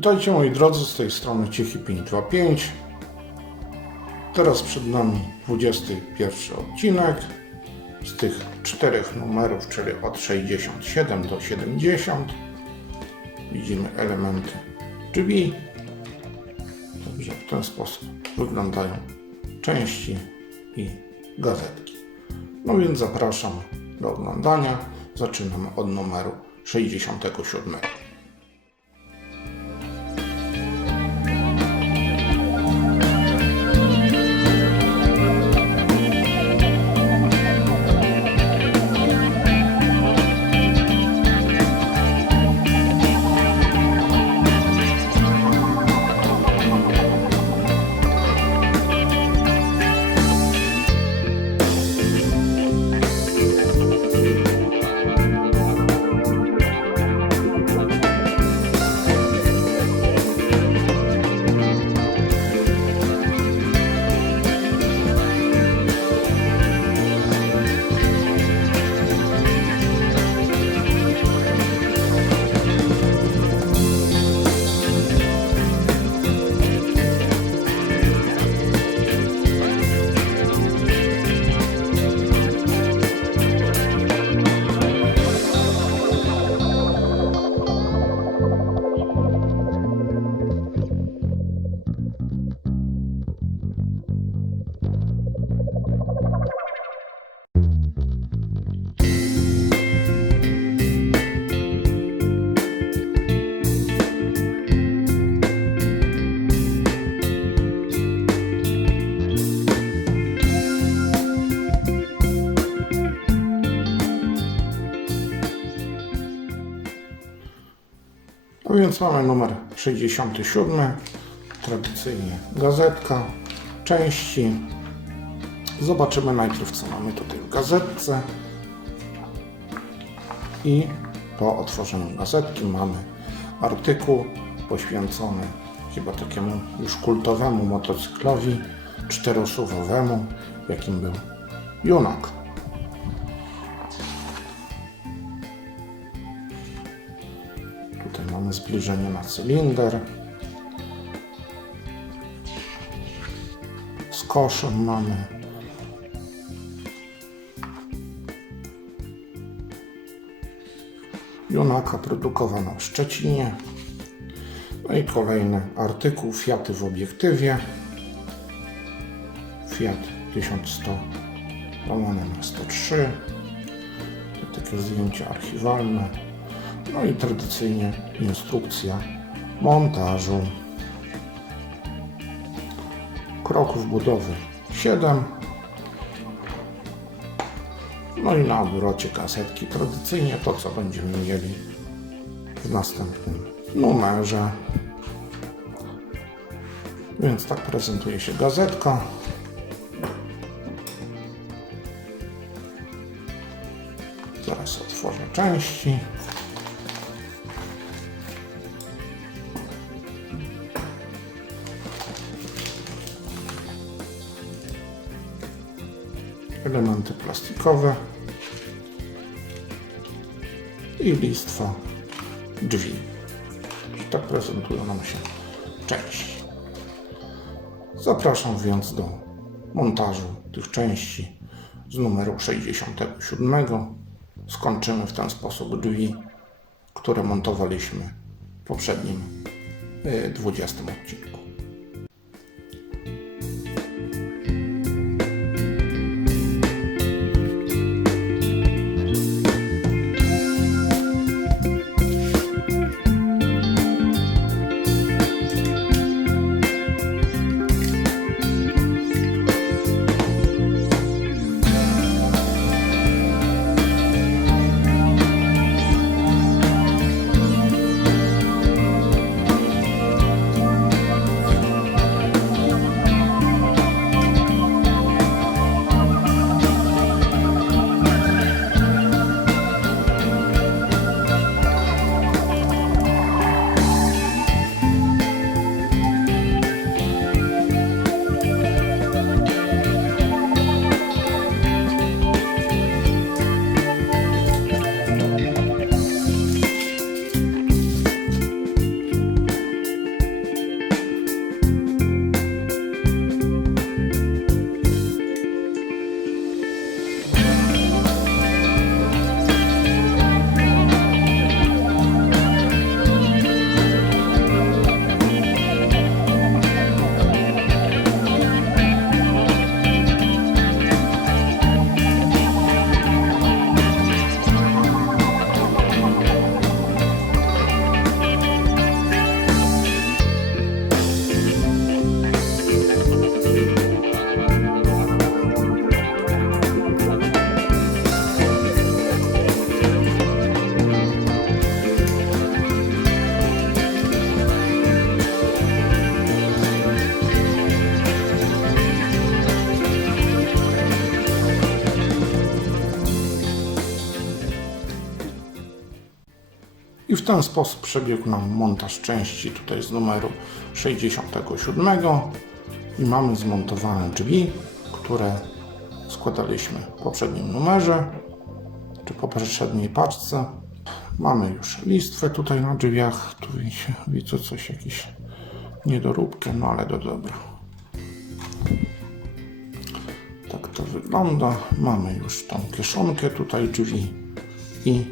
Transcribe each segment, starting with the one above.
Witajcie moi drodzy, z tej strony Ciechy525. Teraz przed nami 21 odcinek z tych czterech numerów, czyli od 67 do 70. Widzimy elementy drzwi. Także w ten sposób wyglądają części i gazetki. No więc zapraszam do oglądania. Zaczynamy od numeru 67. mamy numer 67. Tradycyjnie gazetka, części. Zobaczymy najpierw, co mamy tutaj w gazetce. I po otworzeniu gazetki mamy artykuł poświęcony chyba takiemu już kultowemu motocyklowi czterosuwowemu, jakim był Junak. Zbliżenie na cylinder. Z koszem mamy. Junaka produkowana w Szczecinie. No i kolejny artykuł Fiaty w obiektywie. Fiat 1100 łamane na 103. To takie zdjęcie archiwalne. No i tradycyjnie instrukcja montażu. Kroków budowy 7. No i na obrocie kasetki tradycyjnie to, co będziemy mieli w następnym numerze. Więc tak prezentuje się gazetka. Zaraz otworzę części. I listwa drzwi. Tak prezentują nam się części. Zapraszam więc do montażu tych części z numeru 67. Skończymy w ten sposób drzwi, które montowaliśmy w poprzednim y, 20 odcinku. W ten sposób przebiegł nam montaż części tutaj z numeru 67 i mamy zmontowane drzwi, które składaliśmy w poprzednim numerze czy po poprzedniej paczce. Mamy już listwę tutaj na drzwiach. Tu widzicie, widzę coś jakieś niedoróbki, no ale do dobra. Tak to wygląda. Mamy już tą kieszonkę tutaj drzwi i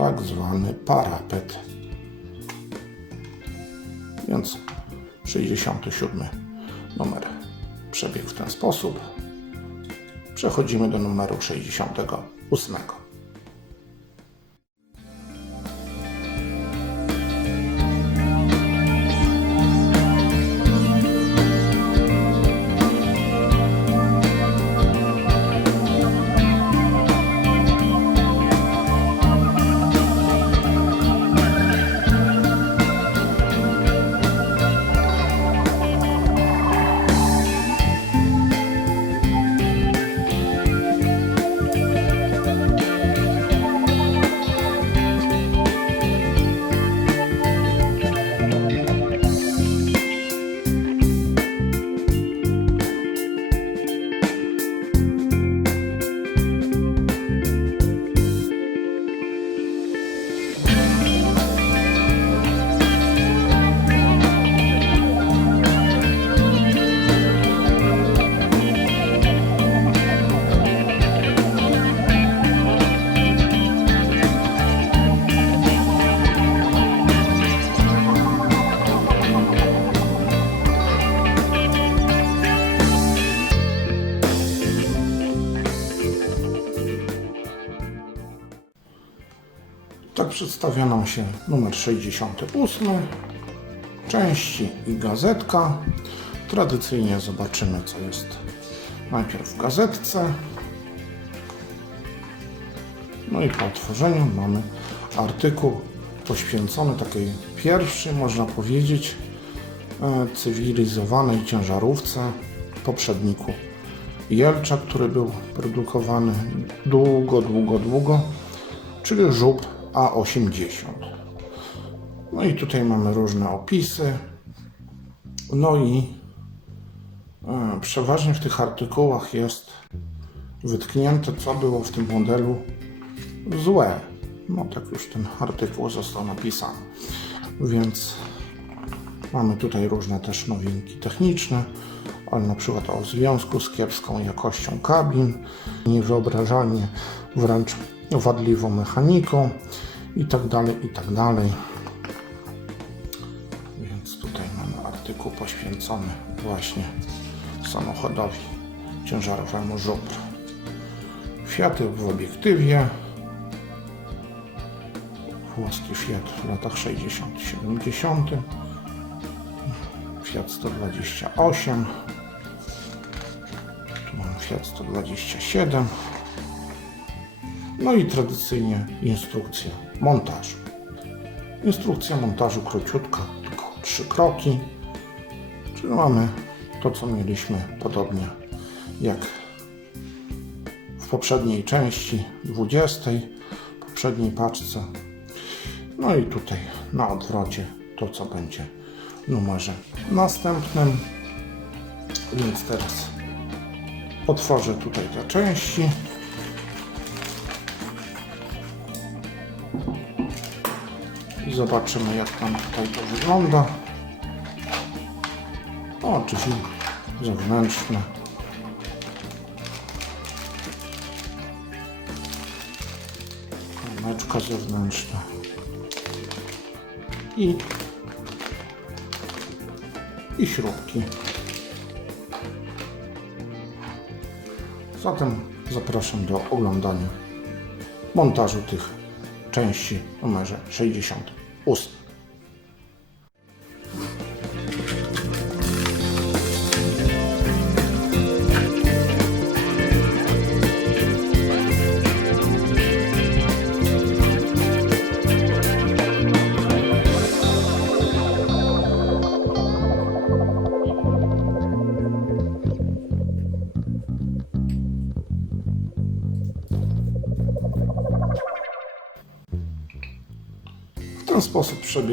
tak zwany parapet. Więc 67 numer przebiegł w ten sposób. Przechodzimy do numeru 68. przedstawia nam się numer 68, części i gazetka. Tradycyjnie zobaczymy, co jest najpierw w gazetce. No i po otworzeniu mamy artykuł poświęcony takiej pierwszej, można powiedzieć, e, cywilizowanej ciężarówce poprzedniku Jelcza, który był produkowany długo, długo, długo, czyli żub A80. No i tutaj mamy różne opisy. No i e, przeważnie w tych artykułach jest wytknięte, co było w tym modelu złe. No tak już ten artykuł został napisany. Więc mamy tutaj różne też nowinki techniczne, ale na przykład o związku z kiepską jakością kabin, niewyobrażalnie wręcz wadliwą mechaniką i tak dalej, i tak dalej. Więc tutaj mamy artykuł poświęcony właśnie samochodowi ciężarowemu żubr. Fiaty w obiektywie. Włoski Fiat w latach 60-70. Fiat 128. Tu mamy Fiat 127. No i tradycyjnie instrukcja montażu. Instrukcja montażu króciutka, tylko trzy kroki. Czyli mamy to, co mieliśmy podobnie jak w poprzedniej części 20, poprzedniej paczce. No i tutaj na odwrocie to, co będzie w numerze następnym. Więc teraz otworzę tutaj te części. I zobaczymy, jak nam tutaj to wygląda. O, drzwi zewnętrzne. Klameczka zewnętrzna. I, i śrubki. Zatem zapraszam do oglądania montażu tych części numerze 68. ten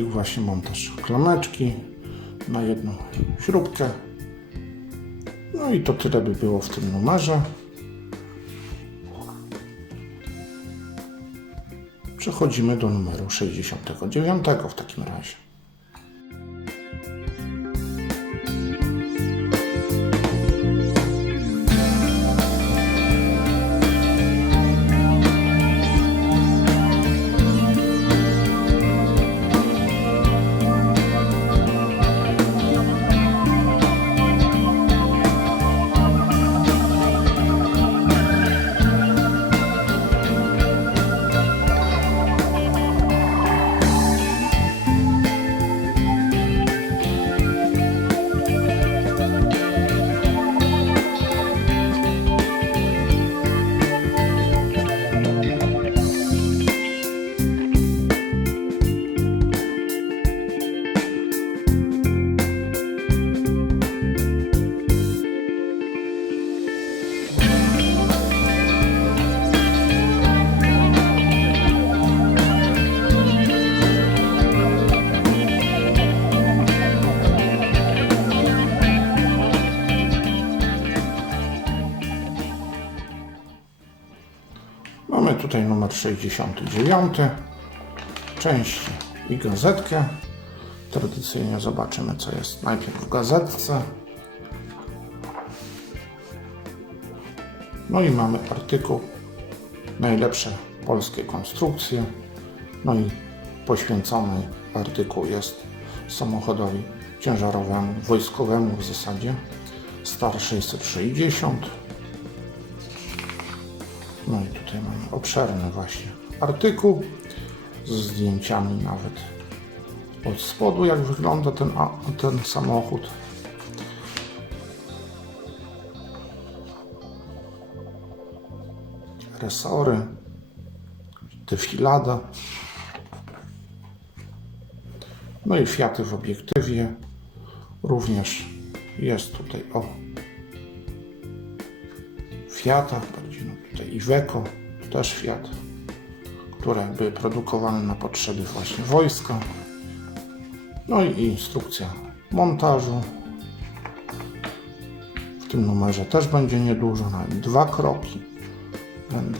właśnie montaż klameczki na jedną śrubkę. No i to tyle by było w tym numerze. Przechodzimy do numeru 69 w takim razie. 69, części i gazetkę. Tradycyjnie zobaczymy, co jest najpierw w gazetce. No i mamy artykuł Najlepsze polskie konstrukcje. No i poświęcony artykuł jest samochodowi ciężarowemu, wojskowemu w zasadzie. Star 660. No i tutaj mamy obszerny właśnie artykuł z zdjęciami nawet od spodu, jak wygląda ten, ten samochód. Resory, defilada. No i Fiaty w obiektywie. Również jest tutaj o Fiata, Iveco, też Fiat, które były produkowane na potrzeby właśnie wojska. No i instrukcja montażu. W tym numerze też będzie niedużo, nawet dwa kroki będą.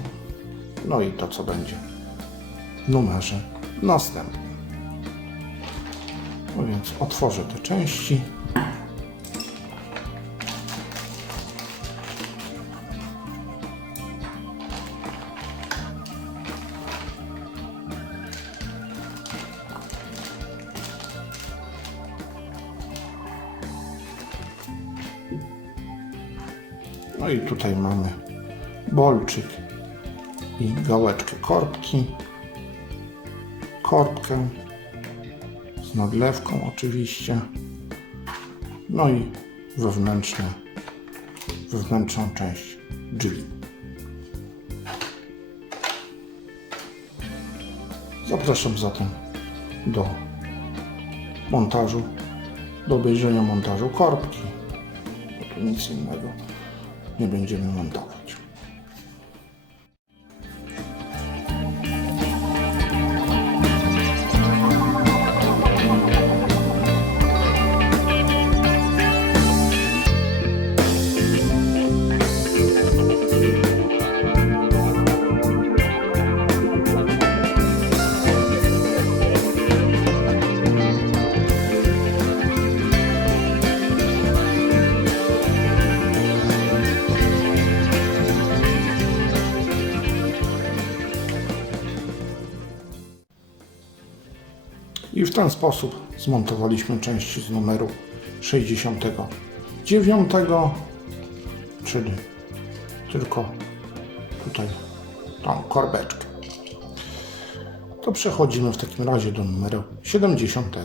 No i to, co będzie w numerze następnym. No więc otworzę te części. Tutaj mamy bolczyk i gałeczkę korbki, korbkę z nadlewką oczywiście, no i wewnętrzne, wewnętrzną część drzwi. Zapraszam zatem do montażu, do obejrzenia montażu korbki, bo tu nic innego nie będziemy montować. Ten sposób zmontowaliśmy części z numeru 69, czyli tylko tutaj tą korbeczkę. To przechodzimy w takim razie do numeru 70.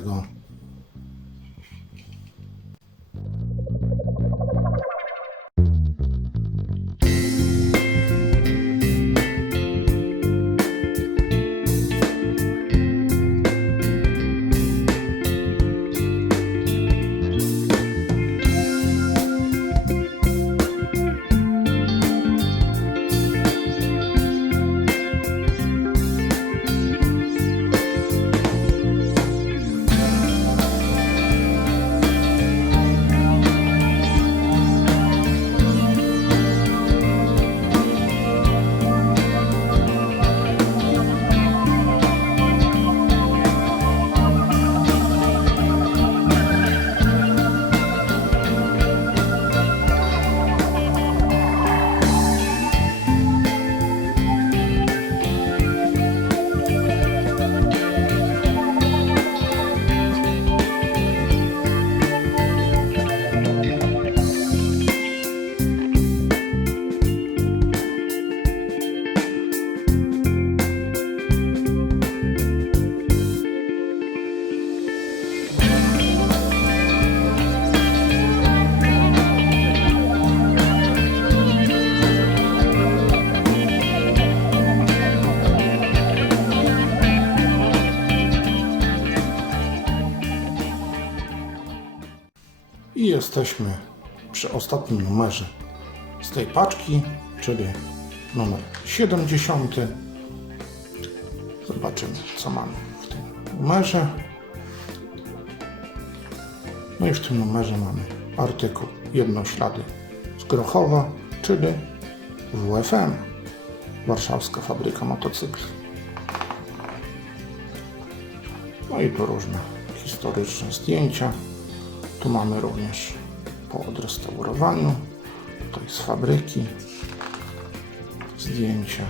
jesteśmy przy ostatnim numerze z tej paczki, czyli numer 70. Zobaczymy, co mamy w tym numerze. No i w tym numerze mamy artykuł jednoślady z Grochowa, czyli WFM, Warszawska Fabryka Motocykli. No i tu różne historyczne zdjęcia. Tu mamy również po odrestaurowaniu, tutaj z fabryki zdjęcia.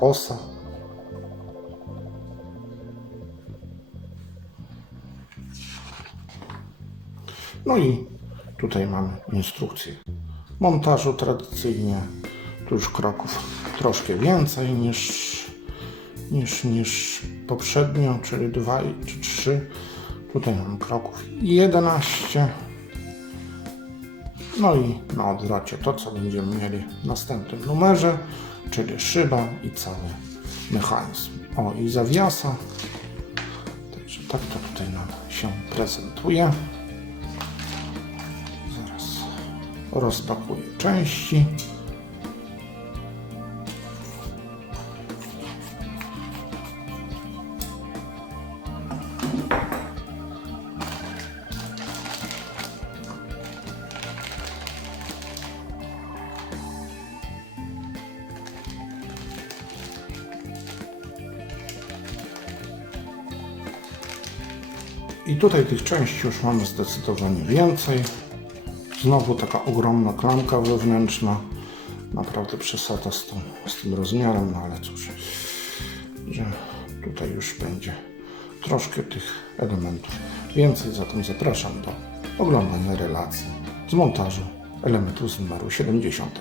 Osa. No i tutaj mamy instrukcję montażu tradycyjnie. Tu już kroków troszkę więcej niż, niż, niż poprzednio, czyli 2 czy 3. Tutaj mam kroków 11. No i na odwrocie to, co będziemy mieli w następnym numerze, czyli szyba i cały mechanizm. O i zawiasa. Także tak to tutaj nam się prezentuje. Zaraz rozpakuję części. Tutaj tych części już mamy zdecydowanie więcej. Znowu taka ogromna klamka wewnętrzna. Naprawdę przesada z, tą, z tym rozmiarem, no ale cóż, że tutaj już będzie troszkę tych elementów więcej. Zatem zapraszam do oglądania relacji z montażu elementu z numeru 70.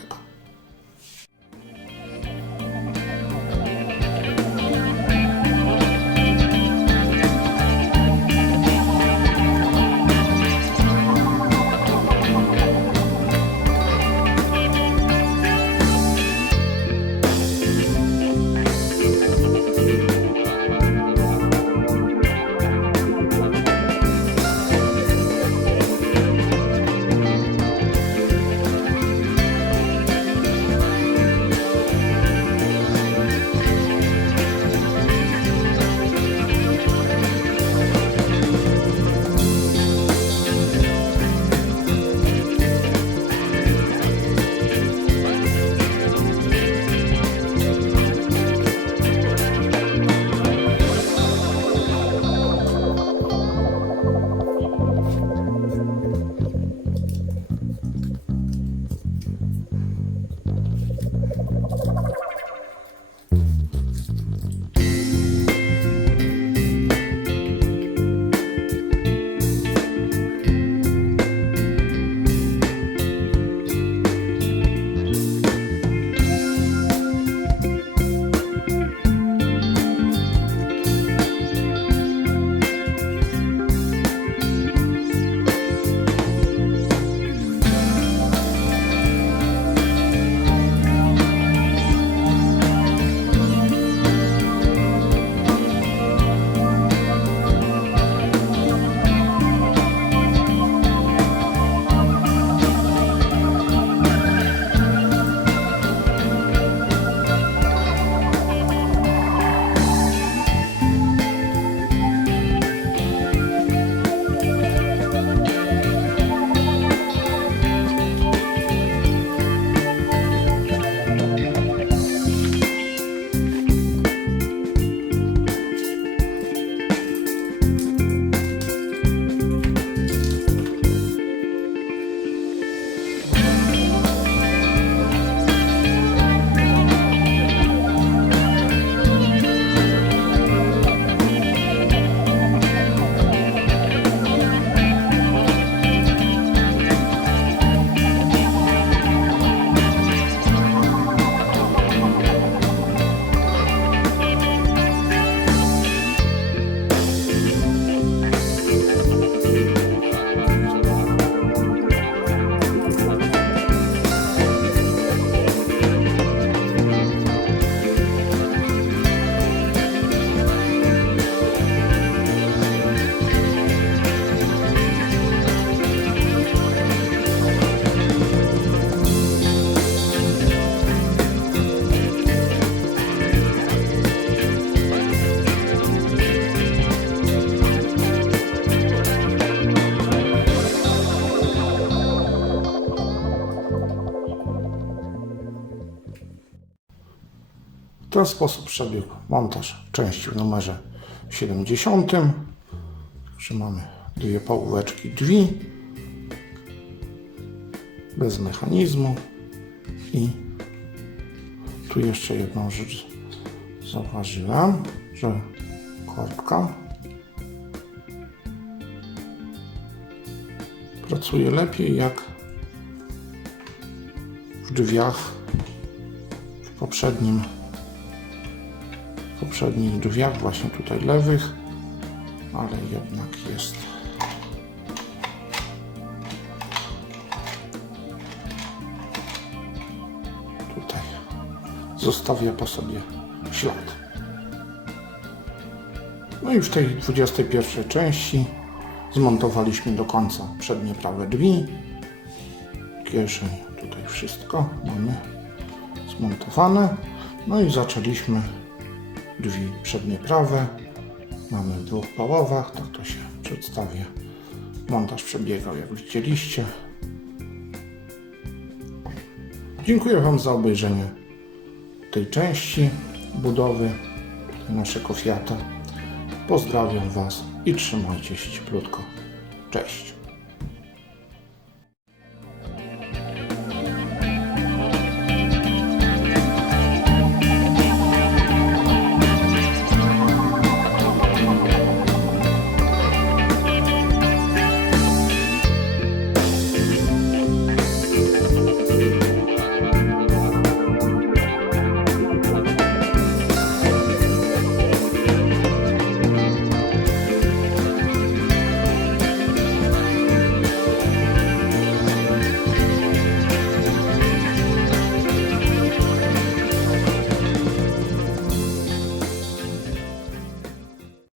ten sposób przebiegł montaż części w numerze 70. Także mamy dwie połóweczki drzwi bez mechanizmu i tu jeszcze jedną rzecz zauważyłem, że korbka pracuje lepiej jak w drzwiach w poprzednim w poprzednich drzwiach właśnie tutaj lewych ale jednak jest. Tutaj zostawia po sobie ślad. No i w tej 21 części zmontowaliśmy do końca przednie prawe drzwi. Kieszeń tutaj wszystko mamy zmontowane. No i zaczęliśmy drzwi przednie prawe. Mamy w dwóch połowach tak to się przedstawia. Montaż przebiegał jak widzieliście. Dziękuję wam za obejrzenie tej części budowy naszego Fiata. Pozdrawiam was i trzymajcie się cieplutko. Cześć